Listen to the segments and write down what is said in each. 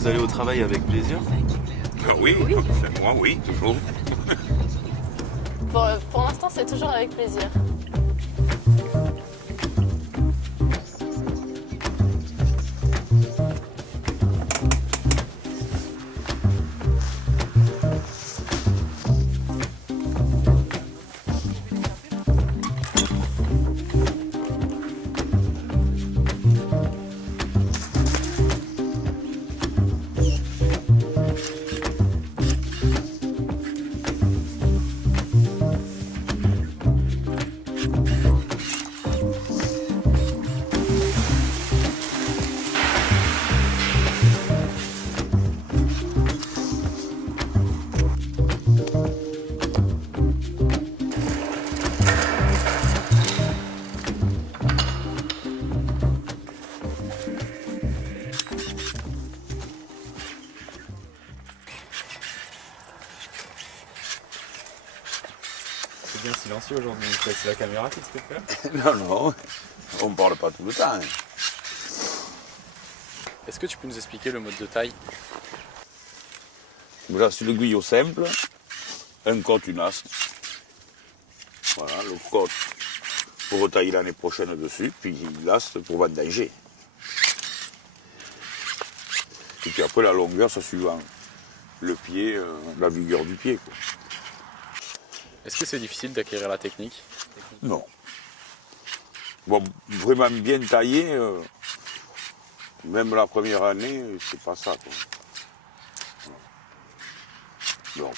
Vous allez au travail avec plaisir? Oui, moi oui, toujours. Pour l'instant, c'est toujours avec plaisir. C'est bien silencieux aujourd'hui, c'est la caméra qui te fait peur? Non, non, on ne parle pas tout le temps. Est-ce que tu peux nous expliquer le mode de taille? Là, c'est le guyot simple, un côte, une asse. Voilà, le côte pour retailler l'année prochaine dessus, puis l'asse pour vendanger. Et puis après, la longueur, ça suivant le pied, la vigueur du pied, quoi. Est-ce que c'est difficile d'acquérir la technique? Non. Bon, vraiment bien taillé, même la première année, c'est pas ça, quoi. Donc,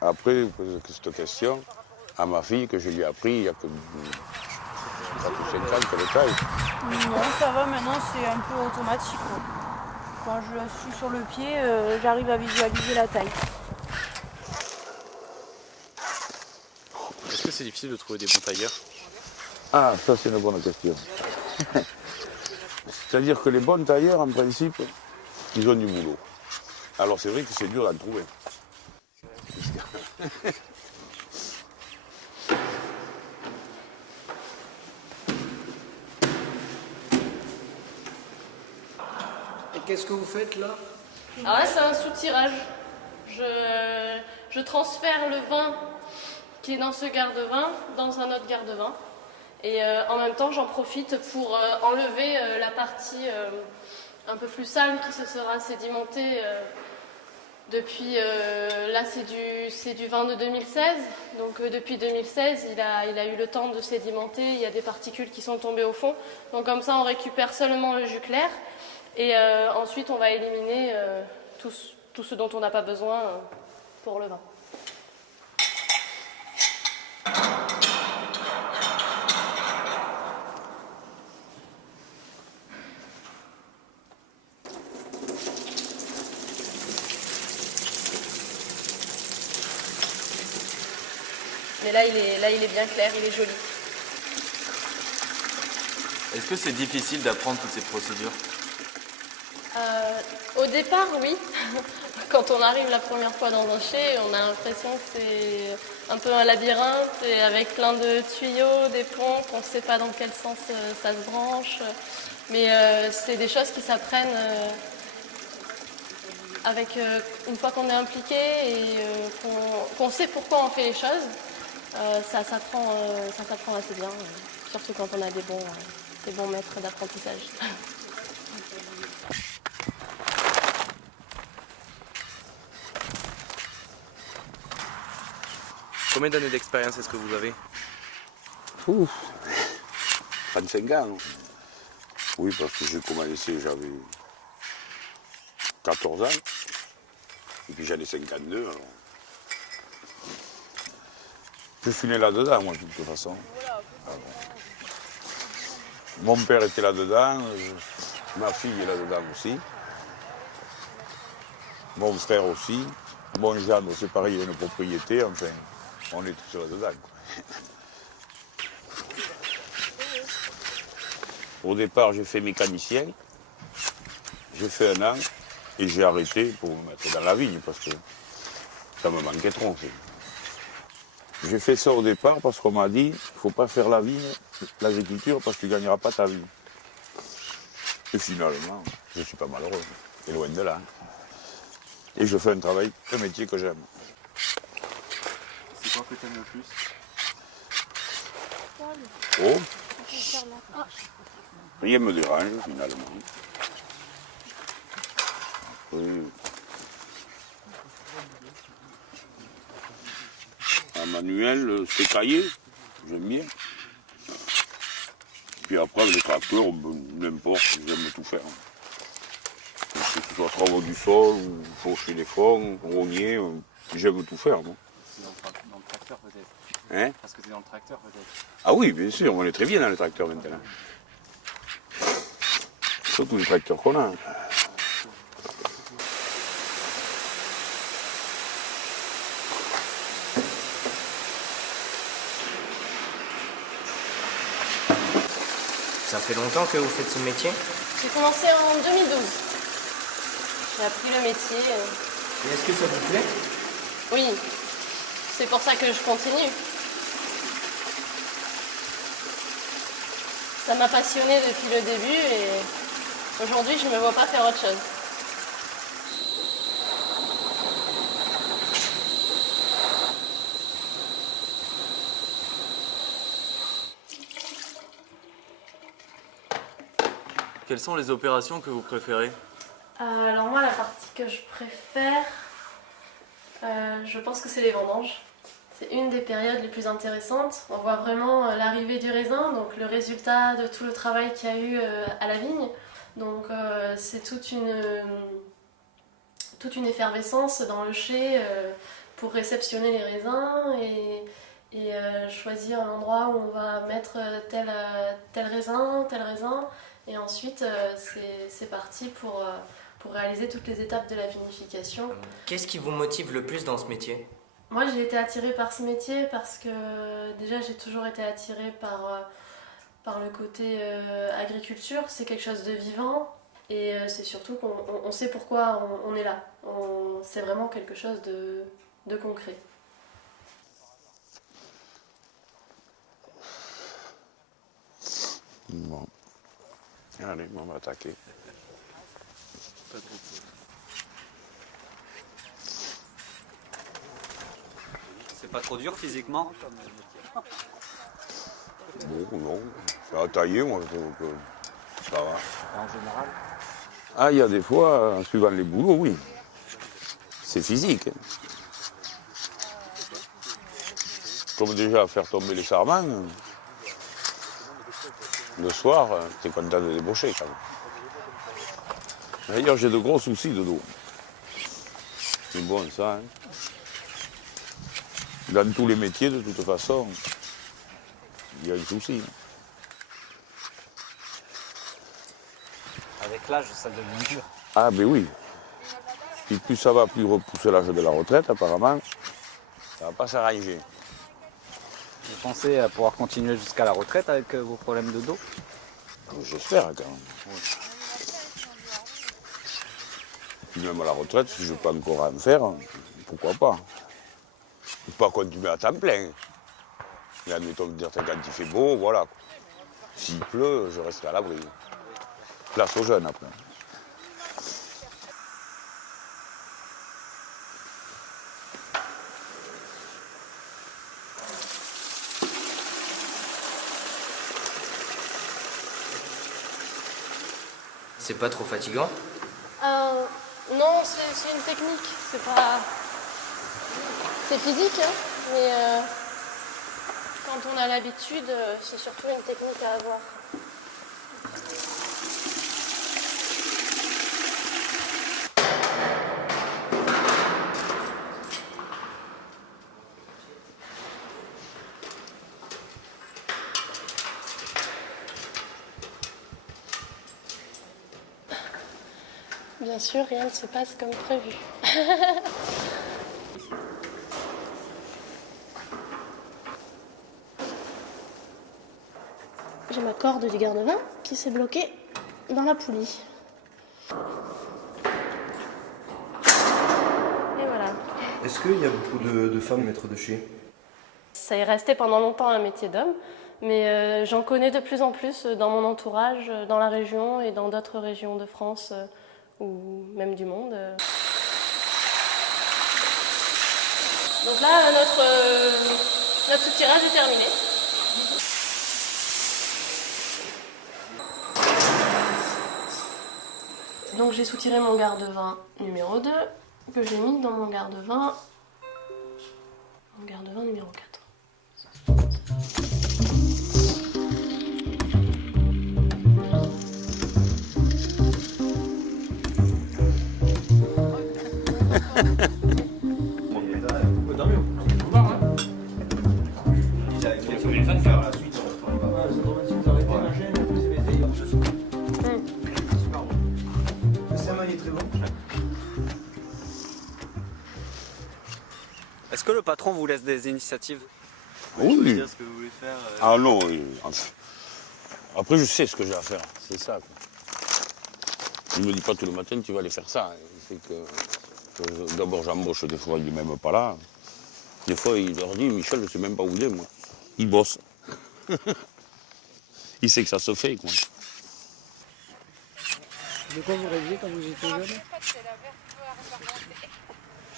après, vous posez cette question à ma fille que je lui ai appris il y a que 4 ou 5 ans qu'elle taille. Non, ça va, maintenant c'est un peu automatique, quoi. Quand je suis sur le pied, j'arrive à visualiser la taille. Est-ce que c'est difficile de trouver des bons tailleurs? Ah, ça c'est une bonne question. C'est-à-dire que les bons tailleurs, en principe, ils ont du boulot. Alors c'est vrai que c'est dur d'en trouver. Et qu'est-ce que vous faites là? Alors là, c'est un soutirage. Je transfère le vin qui est dans ce garde-vin dans un autre garde-vin. Et en même temps, j'en profite pour enlever la partie un peu plus sale qui se sera sédimentée depuis... là, c'est du vin de 2016. Donc depuis 2016, il a eu le temps de sédimenter. Il y a des particules qui sont tombées au fond. Donc comme ça, on récupère seulement le jus clair. Et ensuite, on va éliminer tout ce dont on n'a pas besoin pour le vin. Mais là, il est bien clair, il est joli. Est-ce que c'est difficile d'apprendre toutes ces procédures? Au départ, oui. Quand on arrive la première fois dans un chai, on a l'impression que c'est un peu un labyrinthe et avec plein de tuyaux, des pompes, on ne sait pas dans quel sens ça se branche. Mais c'est des choses qui s'apprennent avec une fois qu'on est impliqué et qu'on sait pourquoi on fait les choses. Ça s'apprend assez bien, surtout quand on a des bons maîtres d'apprentissage. Combien d'années d'expérience est-ce que vous avez? Ouf, 35 ans. Non. Oui, parce que j'ai commencé, j'avais 14 ans. Et puis j'en ai 52. Alors. Je suis né là-dedans, moi, de toute façon. Alors. Mon père était là-dedans, ma fille est là-dedans aussi. Mon frère aussi. Mon Jean, c'est pareil, il a une propriété, enfin, on est tous là-dedans. Au départ, j'ai fait mécanicien. J'ai fait 1 an et j'ai arrêté pour me mettre dans la vigne parce que ça me manquait trop. En fait. J'ai fait ça au départ parce qu'on m'a dit il ne faut pas faire la vigne, l'agriculture, parce que tu ne gagneras pas ta vie. Et finalement, je ne suis pas malheureux. Et loin de là. Et je fais un métier que j'aime. C'est quoi que t'aimes le plus? Oh, rien me dérange finalement. Oui. Un manuel, c'est cahier, j'aime bien. Puis après, les tracteurs, n'importe, j'aime tout faire. Que ce soit travaux du sol, ou faucher les fonds, rogner, j'aime tout faire. Moi. C'est dans le tracteur peut-être. Hein? Parce que c'est dans le tracteur peut-être. Ah oui, bien sûr, on est très bien dans les tracteurs maintenant. Surtout les tracteurs qu'on a. Ça fait longtemps que vous faites ce métier? J'ai commencé en 2012. J'ai appris le métier. Et est-ce que ça vous plaît? Oui, c'est pour ça que je continue. Ça m'a passionnée depuis le début et aujourd'hui je ne me vois pas faire autre chose. Quelles sont les opérations que vous préférez? Alors moi la partie que je préfère, je pense que c'est les vendanges. C'est une des périodes les plus intéressantes. On voit vraiment l'arrivée du raisin, donc le résultat de tout le travail qu'il y a eu à la vigne. Donc c'est toute une effervescence dans le chai pour réceptionner les raisins et choisir un endroit où on va mettre tel raisin. Et ensuite c'est parti pour réaliser toutes les étapes de la vinification. Qu'est-ce qui vous motive le plus dans ce métier? Moi, j'ai été attirée par ce métier parce que déjà, j'ai toujours été attirée par le côté agriculture. C'est quelque chose de vivant et c'est surtout qu'on sait pourquoi on est là. C'est vraiment quelque chose de concret. Bon. Allez, on va attaquer. Pas trop. C'est pas trop dur physiquement? Bon, non. C'est à tailler, moi, je trouve que ça va. En général? Ah, il y a des fois, suivant les boulots, oui. C'est physique. Hein. Comme déjà faire tomber les sarments, le soir, t'es content de débaucher quand même. D'ailleurs, j'ai de gros soucis de dos. C'est bon ça. Hein. Dans tous les métiers, de toute façon, il y a un souci. Avec l'âge, ça devient dur. Ah ben oui. Et plus ça va, plus repousse l'âge de la retraite, apparemment, ça va pas s'arranger. Vous pensez à pouvoir continuer jusqu'à la retraite avec vos problèmes de dos? J'espère quand même. Puis même à la retraite, si je peux encore en faire, pourquoi pas. Pas continuer à temps plein. Mais admettons dire quand il fait beau, voilà. S'il pleut, je resterai à l'abri. Place aux jeunes après. C'est pas trop fatigant? Non, c'est une technique. C'est pas... C'est physique, hein, mais quand on a l'habitude, c'est surtout une technique à avoir. Bien sûr, rien ne se passe comme prévu. J'ai ma corde du garde-vin qui s'est bloquée dans la poulie. Et voilà. Est-ce qu'il y a beaucoup de femmes maîtres de chai? Ça est resté pendant longtemps un métier d'homme, mais j'en connais de plus en plus dans mon entourage, dans la région et dans d'autres régions de France ou même du monde. Donc là, notre soutirage est terminé. Donc j'ai soutiré mon garde-vin numéro 2, que j'ai mis dans mon garde-vin numéro 4. Est-ce que le patron vous laisse des initiatives? Oui. Dire ce que vous voulez faire. Ah non. Après, je sais ce que j'ai à faire. C'est ça, quoi. Il me dit pas tout le matin, tu vas aller faire ça. C'est que d'abord, j'embauche, des fois, il n'est même pas là. Des fois, il leur dit, Michel, je ne sais même pas où il est, moi. Il bosse. Il sait que ça se fait, quoi. De quoi vous rêviez quand vous étiez jeune?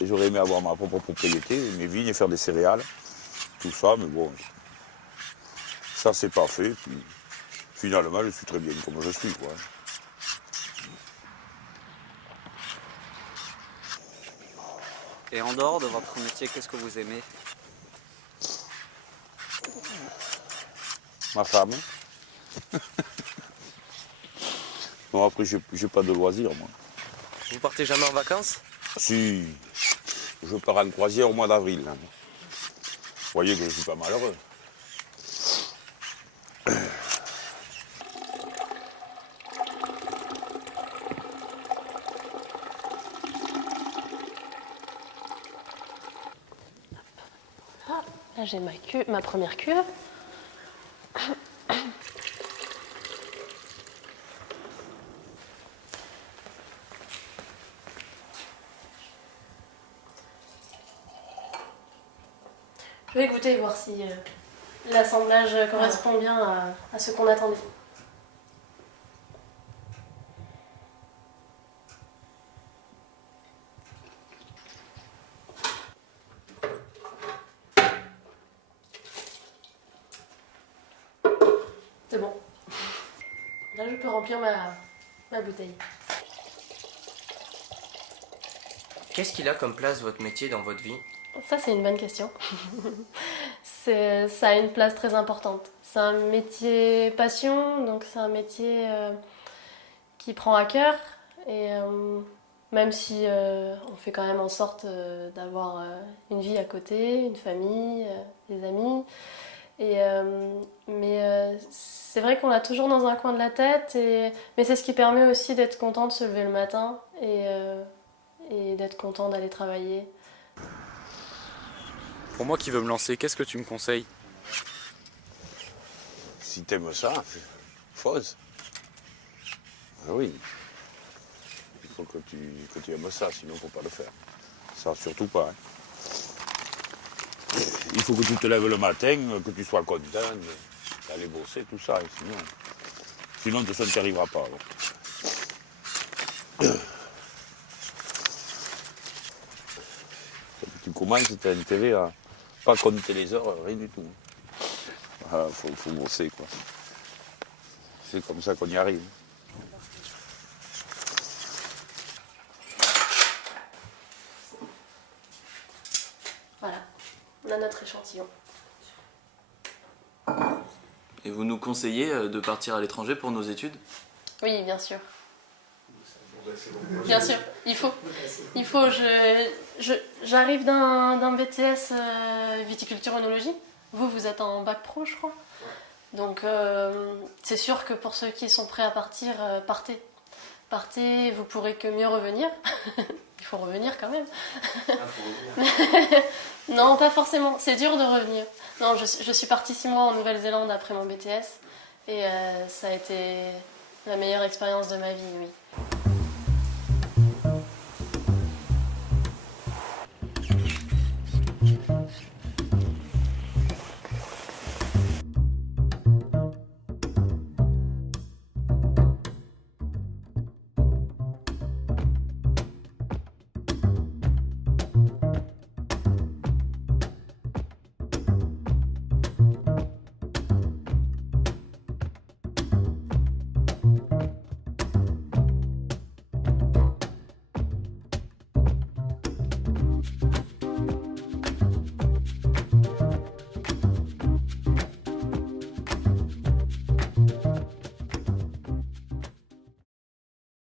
J'aurais aimé avoir ma propre propriété, mes vignes et faire des céréales, tout ça, mais bon, ça c'est pas fait. Puis finalement, je suis très bien comme je suis, quoi. Et en dehors de votre métier, qu'est-ce que vous aimez? Ma femme. Non, après, j'ai pas de loisirs, moi. Vous partez jamais en vacances? Si, je pars en croisière au mois d'avril. Hein. Vous voyez que je suis pas malheureux. Là j'ai ma première cuve. Je vais goûter, voir si l'assemblage correspond bien à ce qu'on attendait. C'est bon. Là, je peux remplir ma bouteille. Qu'est-ce qu'il a comme place votre métier dans votre vie? Ça, c'est une bonne question. Ça a une place très importante. C'est un métier passion, donc c'est un métier qui prend à cœur. Et même si on fait quand même en sorte d'avoir une vie à côté, une famille, des amis. Mais c'est vrai qu'on l'a toujours dans un coin de la tête. Mais c'est ce qui permet aussi d'être content de se lever le matin et d'être content d'aller travailler. Pour moi qui veux me lancer, qu'est-ce que tu me conseilles? Si t'aimes ça, fausse. Ah oui. Il faut que tu aimes ça, sinon il ne faut pas le faire. Ça, surtout pas. Hein. Il faut que tu te lèves le matin, que tu sois content d'aller bosser, tout ça. Sinon ça ne t'arrivera pas. Quand tu commences, tu as intérêt à pas compter les heures, rien du tout. Ah, faut bosser, quoi. C'est comme ça qu'on y arrive. Voilà, on a notre échantillon. Et vous nous conseillez de partir à l'étranger pour nos études? Oui, bien sûr. Bien sûr, il faut. J'arrive d'un BTS viticulture-œnologie. Vous êtes en bac pro, je crois. Donc, c'est sûr que pour ceux qui sont prêts à partir, partez. Partez, vous pourrez que mieux revenir. Il faut revenir quand même. Non, pas forcément. C'est dur de revenir. Non, je suis partie 6 mois en Nouvelle-Zélande après mon BTS. Et ça a été la meilleure expérience de ma vie, oui.